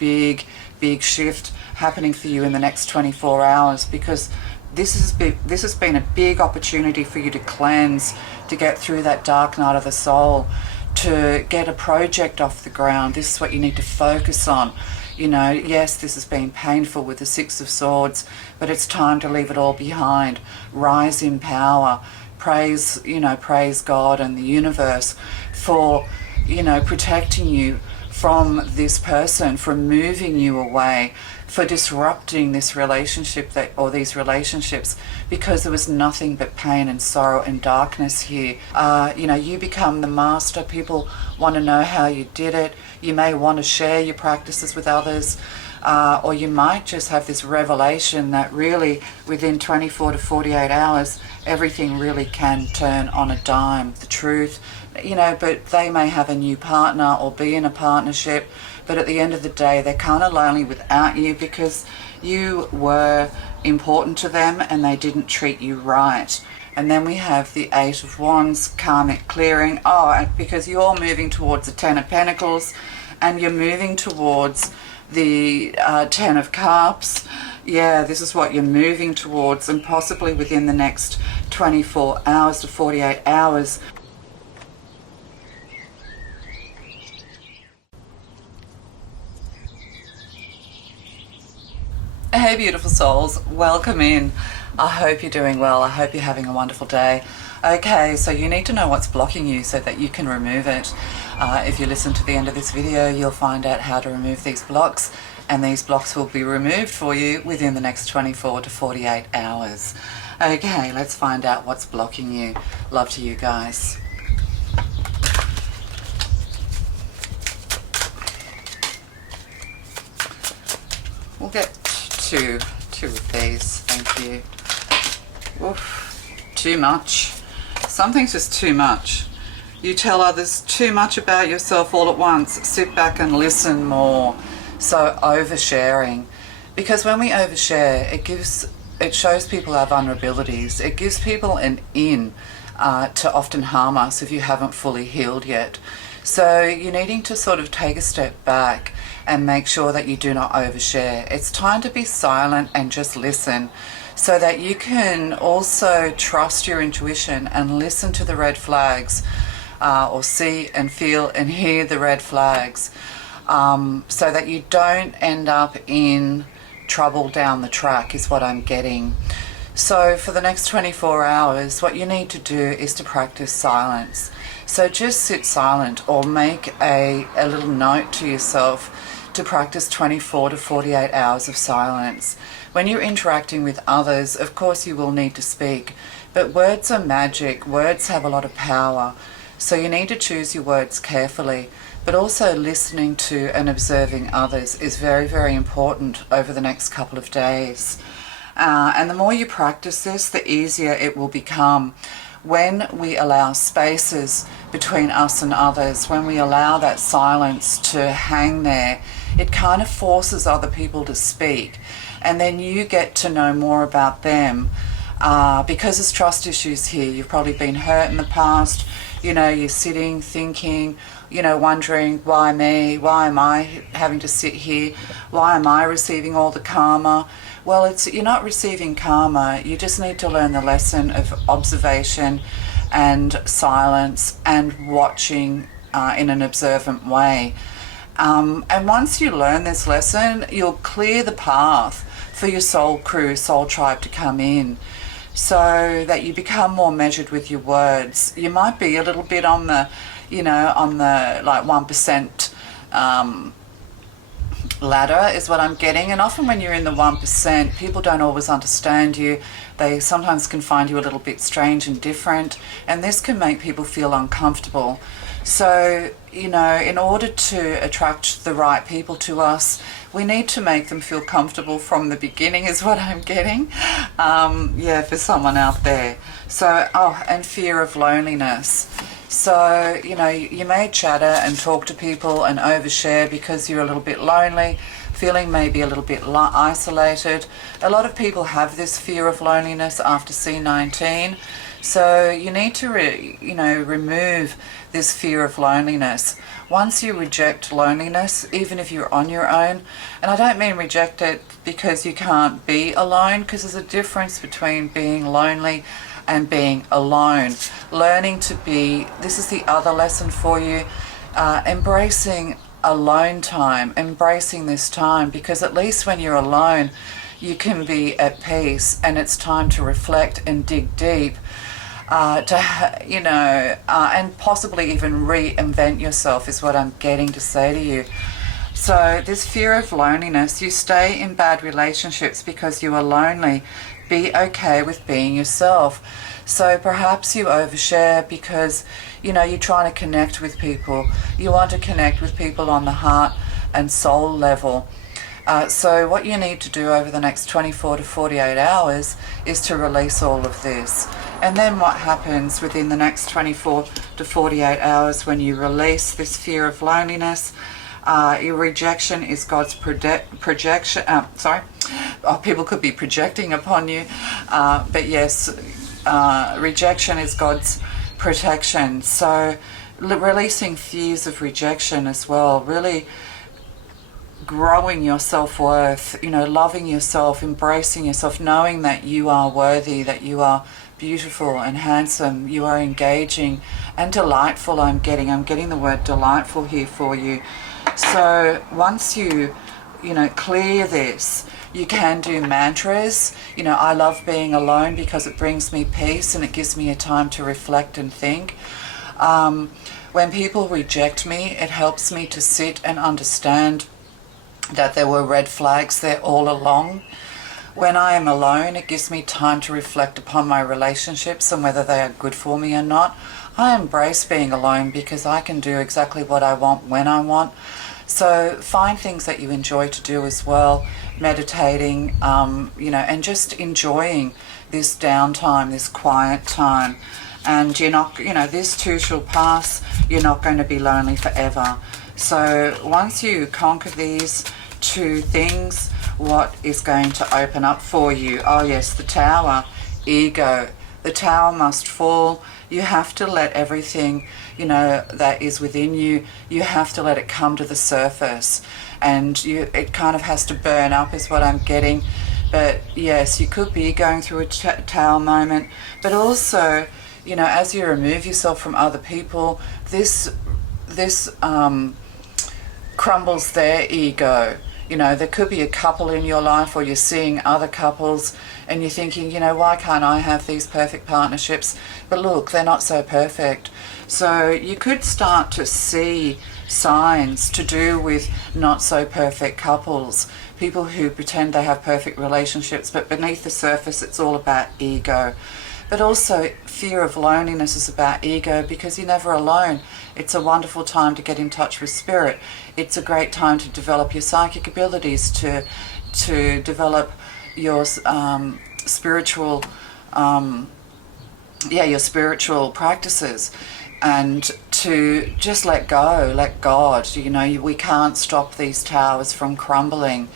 big shift happening for you in the next 24 hours, because this has been a big opportunity for you to cleanse, to get through that dark night of the soul, to get a project off the ground. This is what you need to focus on. You know, yes, this has been painful with the Six of Swords, but it's time to leave it all behind. Rise in power. Praise God and the universe for, protecting you from this person, from moving you away, for disrupting this relationship or these relationships, because there was nothing but pain and sorrow and darkness here. You become the master. People want to know how you did it. You may want to share your practices with others, or you might just have this revelation that really within 24 to 48 hours, everything really can turn on a dime. The truth, but they may have a new partner or be in a partnership, but at the end of the day, they're kind of lonely without you, because you were important to them and they didn't treat you right. And then we have the Eight of Wands, karmic clearing. Because you're moving towards the Ten of Pentacles and you're moving towards the Ten of Cups. Yeah, this is what you're moving towards, and possibly within the next 24 hours to 48 hours. Hey beautiful souls, welcome in. I hope you're doing well. I hope you're having a wonderful day. Okay, so you need to know what's blocking you so that you can remove it. If you listen to the end of this video, you'll find out how to remove these blocks, and these blocks will be removed for you within the next 24 to 48 hours. Okay, let's find out what's blocking you. Love to you guys. We'll get two of these, thank you. Oof, too much. Something's just too much. You tell others too much about yourself all at once. Sit back and listen more. So oversharing, because when we overshare, it shows people our vulnerabilities. It gives people an in to often harm us if you haven't fully healed yet. So you're needing to sort of take a step back and make sure that you do not overshare. It's time to be silent and just listen, so that you can also trust your intuition and listen to the red flags, or see and feel and hear the red flags, so that you don't end up in trouble down the track, is what I'm getting. So for the next 24 hours, what you need to do is to practice silence. So just sit silent, or make a little note to yourself to practice 24 to 48 hours of silence. When you're interacting with others, of course you will need to speak, but words are magic. Words have a lot of power. So you need to choose your words carefully, but also listening to and observing others is very, very important over the next couple of days. And the more you practice this, the easier it will become. When we allow spaces between us and others, when we allow that silence to hang there, it kind of forces other people to speak. And then you get to know more about them. Because there's trust issues here. You've probably been hurt in the past. You're sitting, thinking, wondering, why me? Why am I having to sit here? Why am I receiving all the karma? Well, you're not receiving karma. You just need to learn the lesson of observation and silence and watching in an observant way. And once you learn this lesson, you'll clear the path for your soul crew, soul tribe to come in, so that you become more measured with your words. You might be a little bit on the, like 1% ladder is what I'm getting. And often when you're in the 1%, people don't always understand you. They sometimes can find you a little bit strange and different, and this can make people feel uncomfortable. So, in order to attract the right people to us, we need to make them feel comfortable from the beginning, is what I'm getting. For someone out there. So, and fear of loneliness. So, you may chatter and talk to people and overshare because you're a little bit lonely, feeling maybe a little bit isolated. A lot of people have this fear of loneliness after C19. So you need to remove this fear of loneliness. once you reject loneliness, even if you're on your own, and I don't mean reject it because you can't be alone, because there's a difference between being lonely and being alone. Learning to be, this is the other lesson for you, embracing alone time, embracing this time, because at least when you're alone, you can be at peace, and it's time to reflect and dig deep, and possibly even reinvent yourself is what I'm getting to say to you. So this fear of loneliness, you stay in bad relationships because you are lonely. Be okay with being yourself. So perhaps you overshare because, you're trying to connect with people. You want to connect with people on the heart and soul level. So what you need to do over the next 24 to 48 hours is to release all of this. And then what happens within the next 24 to 48 hours when you release this fear of loneliness, your rejection is God's projection. People could be projecting upon you, but yes, rejection is God's protection. So releasing fears of rejection as well, really growing your self-worth, loving yourself, embracing yourself, knowing that you are worthy, that you are beautiful and handsome, you are engaging and delightful. I'm getting the word delightful here for you. So once you clear this, you can do mantras. I love being alone because it brings me peace and it gives me a time to reflect and think. When people reject me, it helps me to sit and understand that there were red flags there all along. When I am alone, it gives me time to reflect upon my relationships and whether they are good for me or not. I embrace being alone because I can do exactly what I want when I want. So find things that you enjoy to do as well, meditating, and just enjoying this downtime, this quiet time. And you're not, this too shall pass. You're not going to be lonely forever. So once you conquer these two things, what is going to open up for you? Oh yes, the Tower, ego. The Tower must fall. You have to let everything, that is within you, you have to let it come to the surface. And it kind of has to burn up is what I'm getting. But yes, you could be going through a Tower moment. But also, as you remove yourself from other people, this crumbles their ego. There could be a couple in your life, or you're seeing other couples and you're thinking, why can't I have these perfect partnerships? But look, they're not so perfect. So you could start to see signs to do with not so perfect couples, people who pretend they have perfect relationships, but beneath the surface it's all about ego. But also fear of loneliness is about ego because you're never alone. It's a wonderful time to get in touch with spirit. It's a great time to develop your psychic abilities, to develop your spiritual practices, and to just let go, let God. We can't stop these towers from crumbling.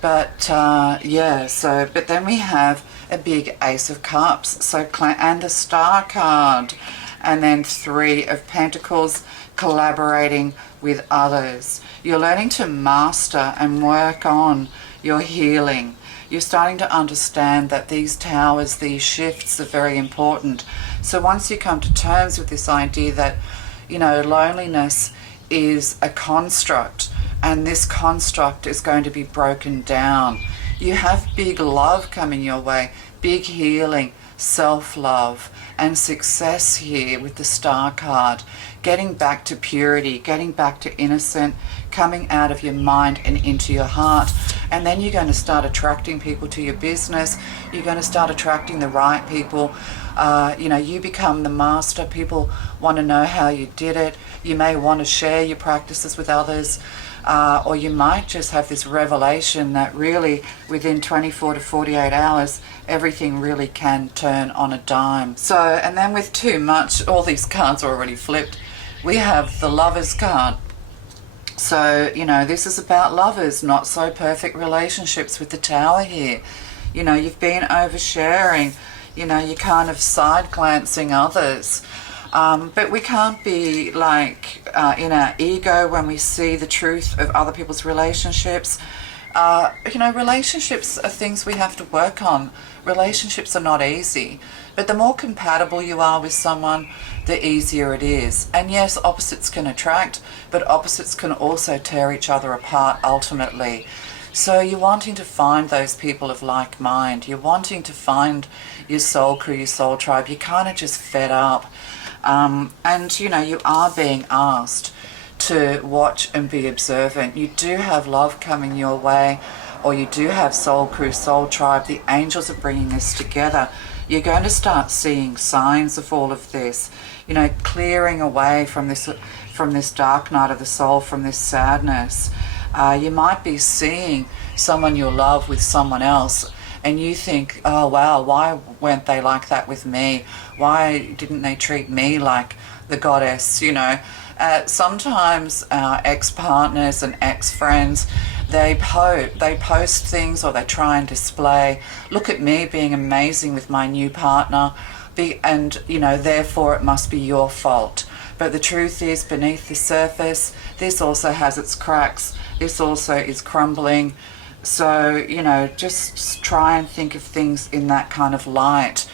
But but then we have a big Ace of Cups, and the Star card, and then 3 of Pentacles, collaborating with others. You're learning to master and work on your healing. You're starting to understand that these towers, these shifts are very important. So once you come to terms with this idea that, loneliness is a construct, and this construct is going to be broken down. You have big love coming your way, big healing, self-love, and success here with the Star card. Getting back to purity, getting back to innocent, coming out of your mind and into your heart. And then you're going to start attracting people to your business. You're going to start attracting the right people. You become the master. People want to know how you did it. You may want to share your practices with others. Or you might just have this revelation that really within 24 to 48 hours, everything really can turn on a dime. So, and then with too much, all these cards are already flipped. We have the Lovers card. So, this is about lovers, not so perfect relationships with the Tower here. You've been oversharing, you're kind of side glancing others. But we can't be like in our ego when we see the truth of other people's relationships. Relationships are things we have to work on. Relationships are not easy. But the more compatible you are with someone, the easier it is. And yes, opposites can attract, but opposites can also tear each other apart ultimately. So you're wanting to find those people of like mind. You're wanting to find your soul crew, your soul tribe. You're kind of just fed up. And you are being asked to watch and be observant. You do have love coming your way, or you do have soul crew, soul tribe. The angels are bringing this together. You're going to start seeing signs of all of this, clearing away from this dark night of the soul, from this sadness. You might be seeing someone you love with someone else, and you think, oh wow, why weren't they like that with me? Why didn't they treat me like the goddess? Sometimes our ex-partners and ex-friends, they post things, or they try and display, look at me being amazing with my new partner, and therefore it must be your fault. But the truth is, beneath the surface, this also has its cracks. This also is crumbling. So, just try and think of things in that kind of light.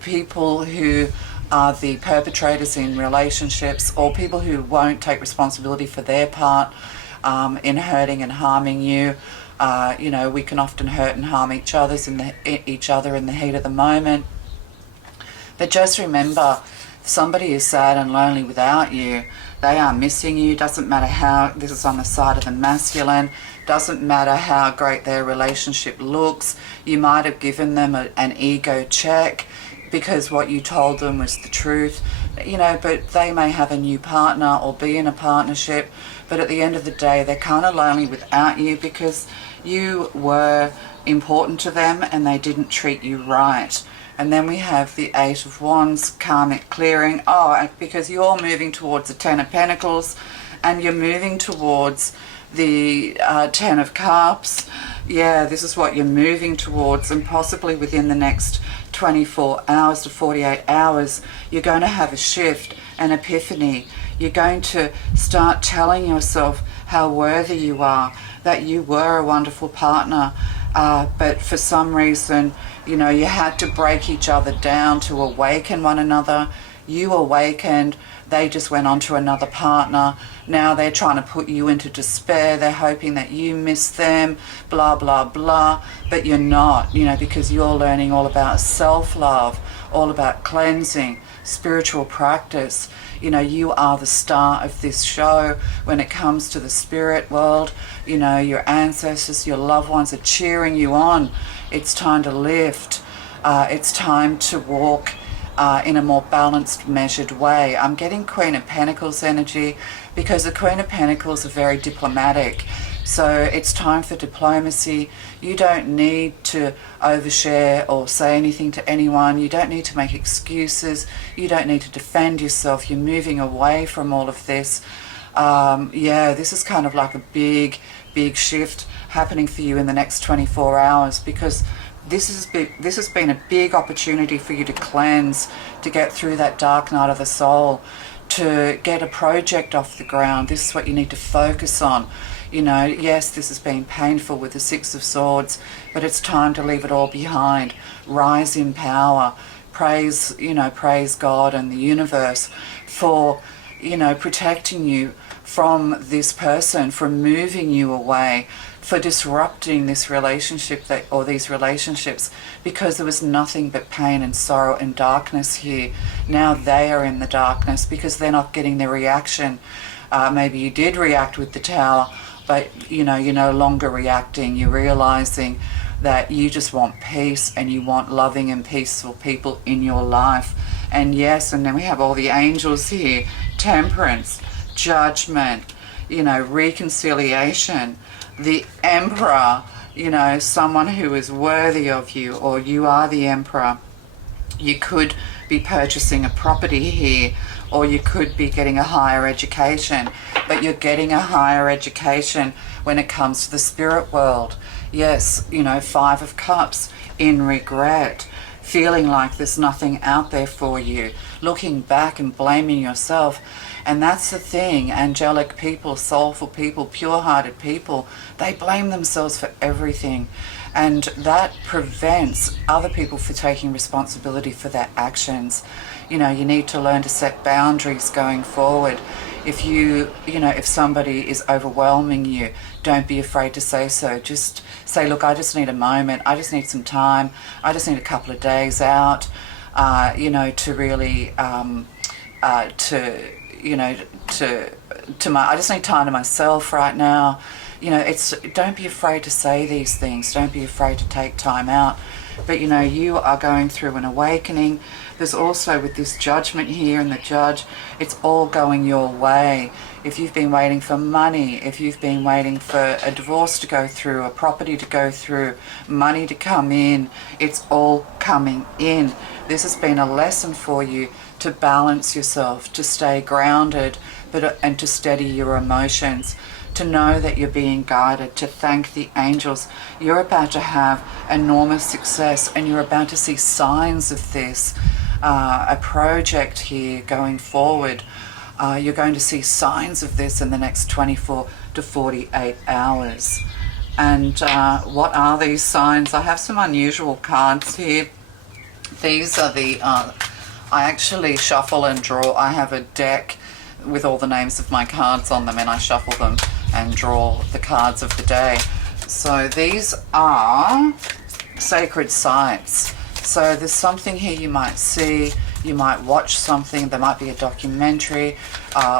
People who are the perpetrators in relationships, or people who won't take responsibility for their part in hurting and harming you. We can often hurt and harm each other in the heat of the moment. But just remember, somebody is sad and lonely without you. They are missing you. Doesn't matter how, this is on the side of the masculine, doesn't matter how great their relationship looks. You might have given them an ego check because what you told them was the truth, but they may have a new partner or be in a partnership, but at the end of the day, they're kind of lonely without you because you were important to them and they didn't treat you right. And then we have the Eight of Wands, karmic clearing. Because you're moving towards the Ten of Pentacles, and you're moving towards the Ten of Cups. Yeah, this is what you're moving towards, and possibly within the next 24 hours to 48 hours, you're going to have a shift, an epiphany. You're going to start telling yourself how worthy you are, that you were a wonderful partner, but for some reason, you had to break each other down to awaken one another. You awakened, they just went on to another partner. Now they're trying to put you into despair. They're hoping that you miss them, blah, blah, blah. But you're not, because you're learning all about self-love, all about cleansing, spiritual practice. You are the star of this show when it comes to the spirit world. Your ancestors, your loved ones are cheering you on. It's time to lift. It's time to walk in a more balanced, measured way. I'm getting Queen of Pentacles energy because the Queen of Pentacles are very diplomatic. So it's time for diplomacy. You don't need to overshare or say anything to anyone. You don't need to make excuses. You don't need to defend yourself. You're moving away from all of this. This is kind of like a big shift happening for you in the next 24 hours, because this has been a big opportunity for you to cleanse, to get through that dark night of the soul, to get a project off the ground. This is what you need to focus on. Yes, this has been painful with the Six of Swords, but it's time to leave it all behind. Rise in power. Praise God and the universe for, protecting you from this person, from moving you away, for disrupting this relationship or these relationships, because there was nothing but pain and sorrow and darkness here. Now they are in the darkness because they're not getting the reaction. Maybe you did react with the Tower, but you're no longer reacting. You're realizing that you just want peace, and you want loving and peaceful people in your life. And yes, and then we have all the angels here: temperance, judgment, reconciliation, the Emperor, someone who is worthy of you, or you are the Emperor. You could be purchasing a property here, or you could be getting a higher education, but you're getting a higher education when it comes to the spirit world. Yes, Five of Cups, in regret. feeling like there's nothing out there for you, looking back and blaming yourself. And that's the thing, angelic people, soulful people, pure-hearted people, they blame themselves for everything. And that prevents other people from taking responsibility for their actions. You know, you need to learn to set boundaries going forward. If if somebody is overwhelming you, don't be afraid to say so. Just say, look, I just need a moment. I just need some time. I just need a couple of days out, to really, I just need time to myself right now. Don't be afraid to say these things. Don't be afraid to take time out. But, you are going through an awakening. There's also, with this judgment here and the judge, it's all going your way. If you've been waiting for money, if you've been waiting for a divorce to go through, a property to go through, money to come in, it's all coming in. This has been a lesson for you to balance yourself, to stay grounded, and to steady your emotions, to know that you're being guided, to thank the angels. You're about to have enormous success, and you're about to see signs of this. A project here going forward. You're going to see signs of this in the next 24 to 48 hours. And what are these signs? I have some unusual cards here. These are I actually shuffle and draw. I have a deck with all the names of my cards on them, and I shuffle them and draw the cards of the day. So these are sacred sites. So there's something here you might see, you might watch something, there might be a documentary,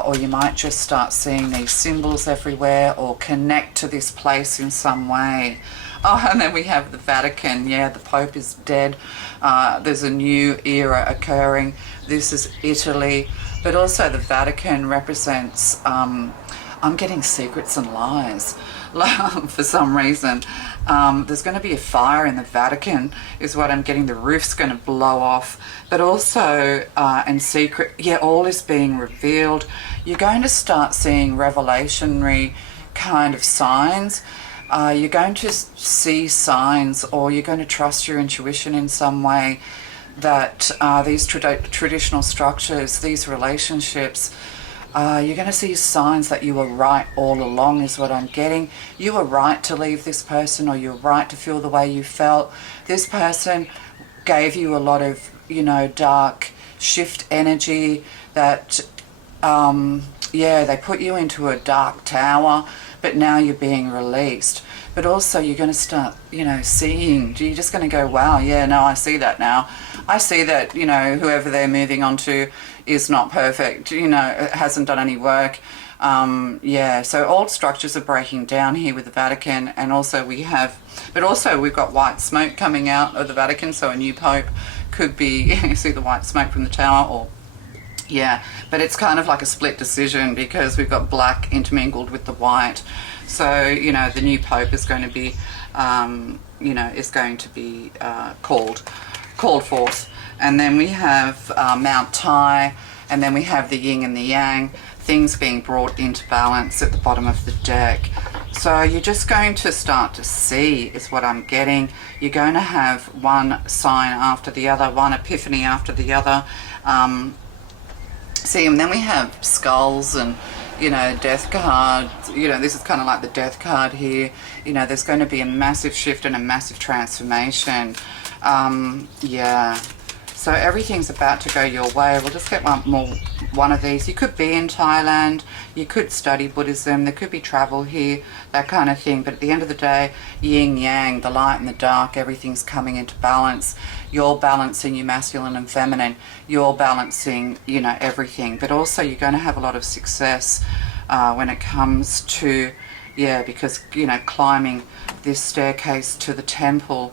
or you might just start seeing these symbols everywhere, or connect to this place in some way. Oh, and then we have the Vatican. Yeah, the Pope is dead. There's a new era occurring. This is Italy. But also the Vatican represents, I'm getting secrets and lies for some reason. There's going to be a fire in the Vatican is what I'm getting. The roof's going to blow off. But also, and secret, all is being revealed. You're going to start seeing revelationary kind of signs. You're going to see signs, or you're going to trust your intuition in some way, that these traditional structures, these relationships, you're going to see signs that you were right all along is what I'm getting. You were right to leave this person, or you were right to feel the way you felt. This person gave you a lot of, dark shift energy that, they put you into a dark tower, but now you're being released. But also you're going to start, seeing, you're just going to go, wow, I see that now. I see that, whoever they're moving on to is not perfect, it hasn't done any work. So old structures are breaking down here with the Vatican, and also we've got white smoke coming out of the Vatican, so a new Pope could be, you see the white smoke from the tower, but it's kind of like a split decision, because we've got black intermingled with the white. So, the new Pope is going to be, called forth. And then we have Mount Tai, and then we have the yin and the yang, things being brought into balance at the bottom of the deck. So you're just going to start to see, is what I'm getting. You're going to have one sign after the other, one epiphany after the other. And then we have skulls and, death card. This is kind of like the death card here. There's going to be a massive shift and a massive transformation. So everything's about to go your way. We'll just get one of these. You could be in Thailand, you could study Buddhism, there could be travel here, that kind of thing. But at the end of the day, yin yang, the light and the dark, everything's coming into balance. You're balancing your masculine and feminine. You're balancing, everything. But also you're going to have a lot of success when it comes to, because, climbing this staircase to the temple.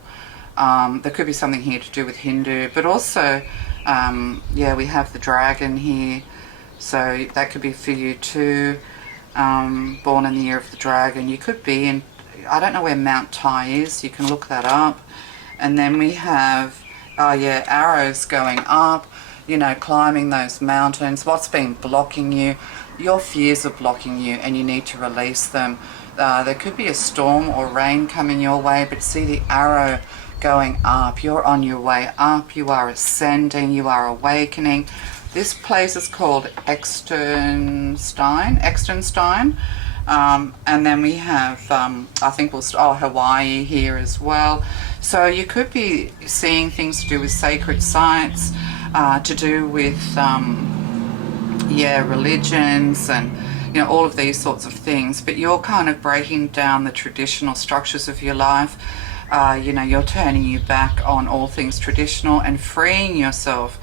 There could be something here to do with Hindu, but also, we have the dragon here, so that could be for you too. Born in the year of the dragon. You could be in, I don't know where Mount Tai is, you can look that up. And then we have, arrows going up, climbing those mountains. What's been blocking you? Your fears are blocking you, and you need to release them. There could be a storm or rain coming your way, but see the arrow going up. You're on your way up. You are ascending. You are awakening. This place is called Externstein. And then we have, I think Hawaii here as well. So you could be seeing things to do with sacred sites, to do with, religions and, all of these sorts of things. But you're kind of breaking down the traditional structures of your life. You're turning your back on all things traditional and freeing yourself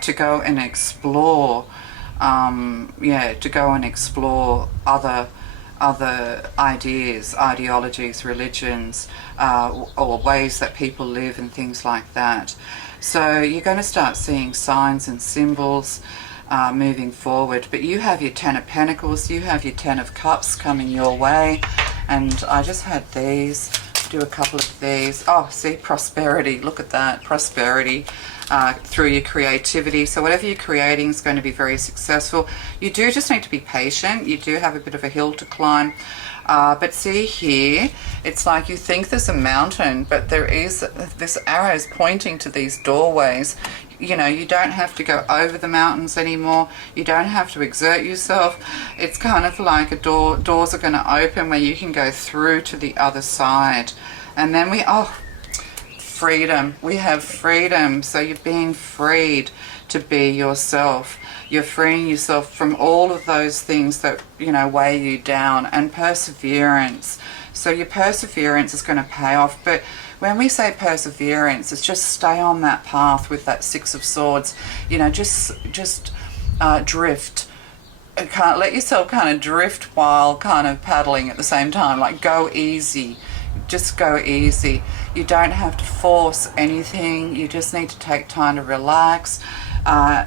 to go and explore, other ideas, ideologies, religions, or ways that people live and things like that. So you're going to start seeing signs and symbols moving forward. But you have your Ten of Pentacles, you have your Ten of Cups coming your way. And I just had these, do a couple of these. Oh, see, prosperity, look at that, prosperity. Through your creativity. So whatever you're creating is going to be very successful. You do just need to be patient. You do have a bit of a hill to climb. But see here, it's like you think there's a mountain, but there is, this arrow is pointing to these doorways. You don't have to go over the mountains anymore. You don't have to exert yourself. It's kind of like doors are going to open where you can go through to the other side. And then freedom. We have freedom. So you're being freed to be yourself. You're freeing yourself from all of those things that, weigh you down, and perseverance. So your perseverance is going to pay off. But when we say perseverance, it's just stay on that path with that Six of Swords. Just drift. Can't let yourself kind of drift while kind of paddling at the same time. Like, go easy. Just go easy. You don't have to force anything. You just need to take time to relax.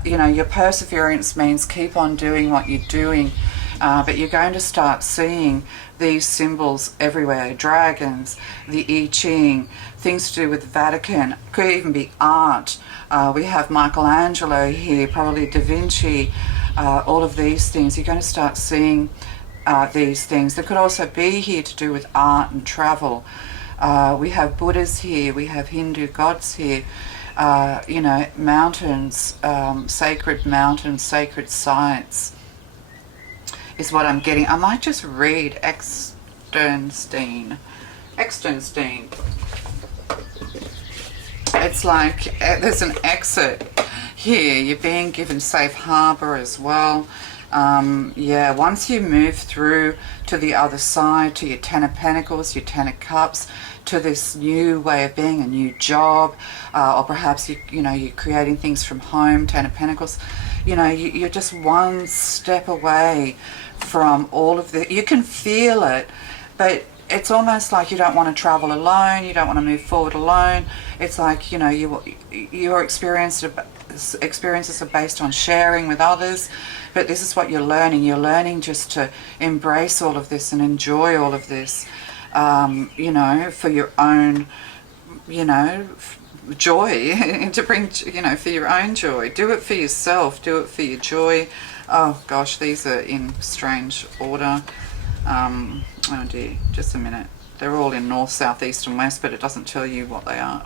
Your perseverance means keep on doing what you're doing. But you're going to start seeing these symbols everywhere. Dragons, the I Ching, things to do with the Vatican. Could even be art. We have Michelangelo here, probably Da Vinci. All of these things. You're going to start seeing these things. There could also be here to do with art and travel. We have Buddhas here, we have Hindu gods here, mountains, sacred sites is what I'm getting. I might just read Externstein. It's like there's an exit here. You're being given safe harbor as well. Once you move through to the other side, to your Ten of Pentacles, your Ten of Cups, to this new way of being, a new job, or perhaps you're creating things from home, Ten of Pentacles, you're just one step away from all of the, you can feel it, but it's almost like you don't want to travel alone, you don't want to move forward alone. It's like, your experiences are based on sharing with others, but this is what you're learning. You're learning just to embrace all of this and enjoy all of this, for your own, joy, to bring, for your own joy. Do it for yourself, do it for your joy. Oh gosh, these are in strange order. Oh dear, just a minute. They're all in north, south, east and west, but it doesn't tell you what they are.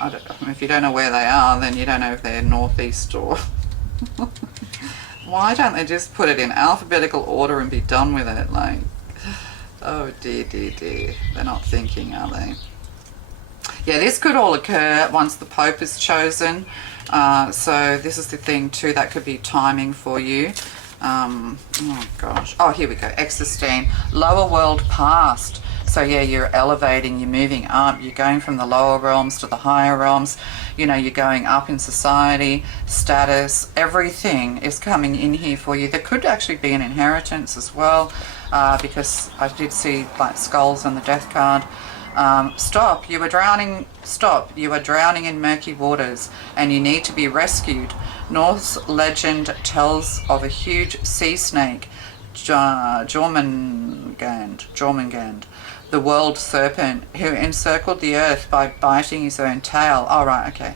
If you don't know where they are, then you don't know if they're northeast or... Why don't they just put it in alphabetical order and be done with it? Like, oh dear. They're not thinking, are they? Yeah, this could all occur once the Pope is chosen. So this is the thing too, that could be timing for you. Oh gosh. Oh, here we go. Externstein, lower world past. So yeah, you're elevating, you're moving up, you're going from the lower realms to the higher realms. You're going up in society, status, everything is coming in here for you. There could actually be an inheritance as well, because I did see like skulls on the death card. Stop, you are drowning in murky waters and you need to be rescued. Norse legend tells of a huge sea snake, Jormungand, the world serpent, who encircled the earth by biting his own tail. Oh, right, okay.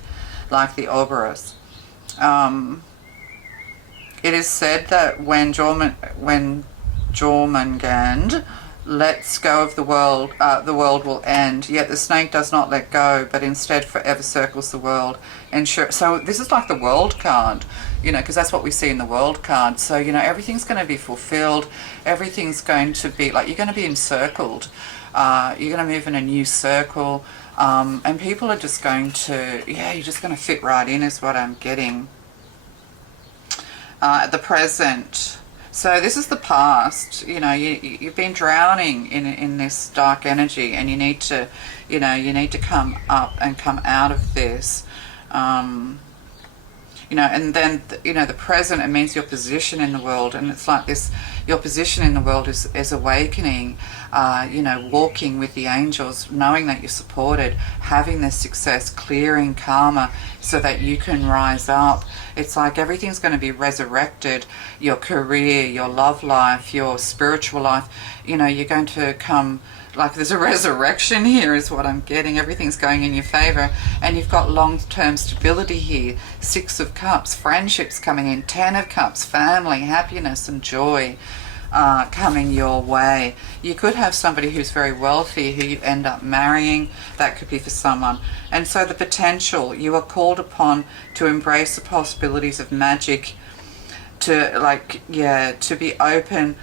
Like the Ouroboros. It is said that when Jormungand lets go of the world will end. Yet the snake does not let go, but instead forever circles the world. So this is like the world card, because that's what we see in the world card. So, everything's going to be fulfilled. Everything's going to be, like, you're going to be encircled. You're going to move in a new circle. And people are just going to, you're just going to fit right in is what I'm getting. At the present. So this is the past. You've been drowning in this dark energy, and you need to, you need to come up and come out of this. And then, the present, it means your position in the world. And it's like this, your position in the world is awakening, walking with the angels, knowing that you're supported, having this success, clearing karma so that you can rise up. It's like everything's going to be resurrected. Your career, your love life, your spiritual life, you're going to come, like there's a resurrection here is what I'm getting. Everything's going in your favor, and you've got long-term stability here. 6 of Cups, friendships coming in. 10 of Cups, family, happiness and joy coming your way. You could have somebody who's very wealthy who you end up marrying. That could be for someone. And so the potential, you are called upon to embrace the possibilities of magic, to be open.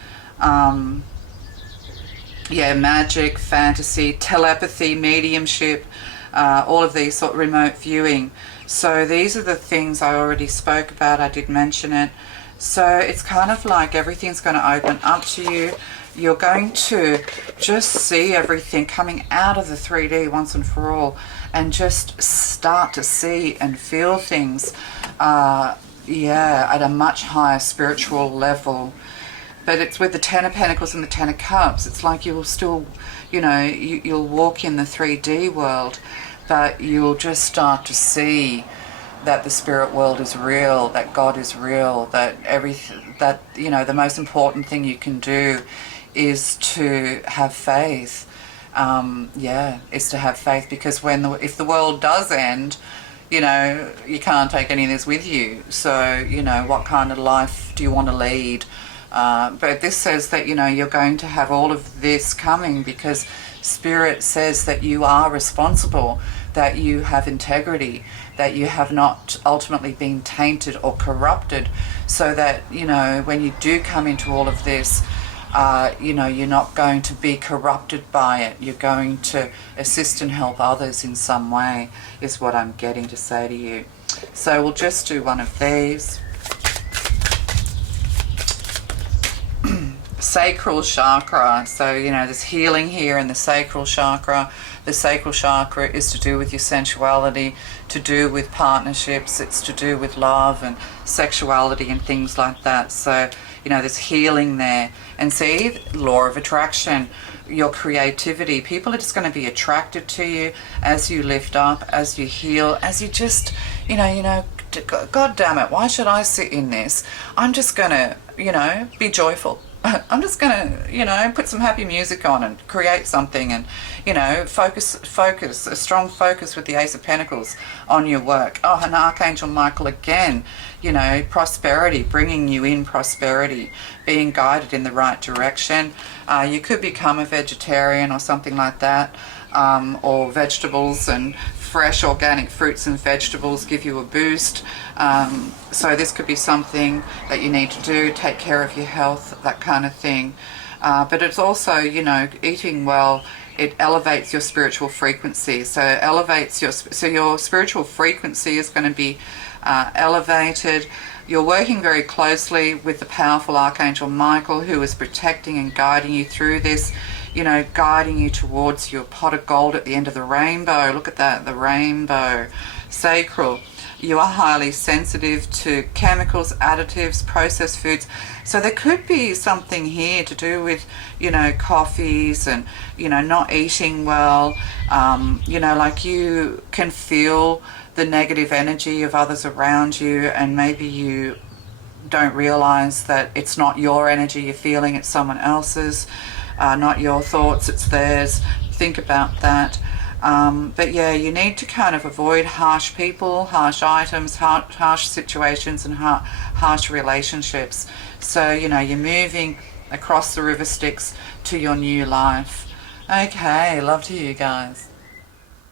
Magic, fantasy, telepathy, mediumship, all of these sort of remote viewing. So these are the things I already spoke about. I did mention it. So it's kind of like everything's going to open up to you. You're going to just see everything coming out of the 3D once and for all, and just start to see and feel things, at a much higher spiritual level. But it's with the 10 of Pentacles and the 10 of Cups. It's like you will still, you'll walk in the 3D world, but you'll just start to see that the spirit world is real, that God is real, that the most important thing you can do is to have faith. Is to have faith, because if the world does end, you can't take any of this with you. So, what kind of life do you want to lead? But this says that, you're going to have all of this coming because Spirit says that you are responsible, that you have integrity, that you have not ultimately been tainted or corrupted, so that, when you do come into all of this, you're not going to be corrupted by it. You're going to assist and help others in some way, is what I'm getting to say to you. So we'll just do one of these. Sacral chakra. So, there's healing here in the sacral chakra. The sacral chakra is to do with your sensuality, to do with partnerships. It's to do with love and sexuality and things like that. So, there's healing there. And see, law of attraction, your creativity. People are just going to be attracted to you as you lift up, as you heal, as you just, God damn it, why should I sit in this? I'm just going to, be joyful. I'm just going to, put some happy music on and create something and, focus, a strong focus with the Ace of Pentacles on your work. Oh, and Archangel Michael again, prosperity, bringing you in prosperity, being guided in the right direction. You could become a vegetarian or something like that, or vegetables and fresh organic fruits and vegetables give you a boost. So this could be something that you need to do, take care of your health, that kind of thing. But it's also, eating well, it elevates your spiritual frequency. So your spiritual frequency is going to be elevated. You're working very closely with the powerful Archangel Michael, who is protecting and guiding you through this, guiding you towards your pot of gold at the end of the rainbow. Look at that, the rainbow. Sacral. You are highly sensitive to chemicals, additives, processed foods. So there could be something here to do with, coffees and, not eating well. Like you can feel the negative energy of others around you, and maybe you don't realize that it's not your energy you're feeling, it's someone else's. Not your thoughts, it's theirs. Think about that. But yeah, you need to kind of avoid harsh people, harsh items, harsh situations and harsh relationships. So, you're moving across the river Styx to your new life. Okay, love to you guys.